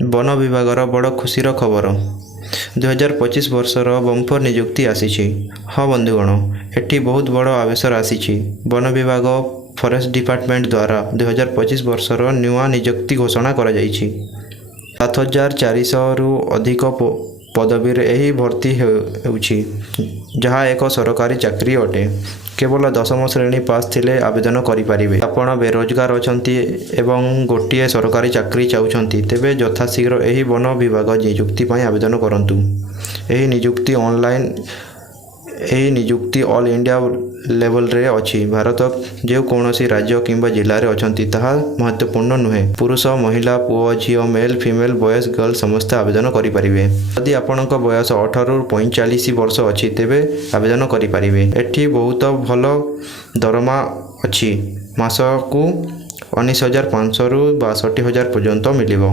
One विभागर बड़ खुशीर खबर 2025 वर्षर bumper नियुक्ति आसी। हाँ बंधुगण, एटी बहुत बड़ अवसर आसी। वन विभाग फॉरेस्ट डिपार्टमेंट द्वारा 2025 वर्षर नुआ नियुक्ति घोषणा कर 7400 रु अधिक पदवी एही भर्ती होउछि, जहाँ एक सरकारी चाकरी अटे। केवल 10म श्रेणी पास थिले आवेदन करें। आपण बेरोजगार अछंती एवं गोटे सरकारी चाकरी चाहूँगी, तेबे यथाशीघ्र एही वन विभाग नियुक्ति पाई आवेदन करंतु। एही नियुक्ति ऑल इंडिया लेवल रे अछि। भारत जो कौनसी राज्य किंबा जिले में अछंती ताहा महत्वपूर्ण नुहे। पुरुष महिला पुओ झियो मेल फीमेल बॉयज गर्ल समस्त आवेदन करें। यदि आपणक बयस 18 रु 45 वर्ष अच्छी तेबे आवेदन करें। एठी बहुत भल दरमा अच्छी। मासकू 19,500 रु 62,000 पर्यंत मिलिबो।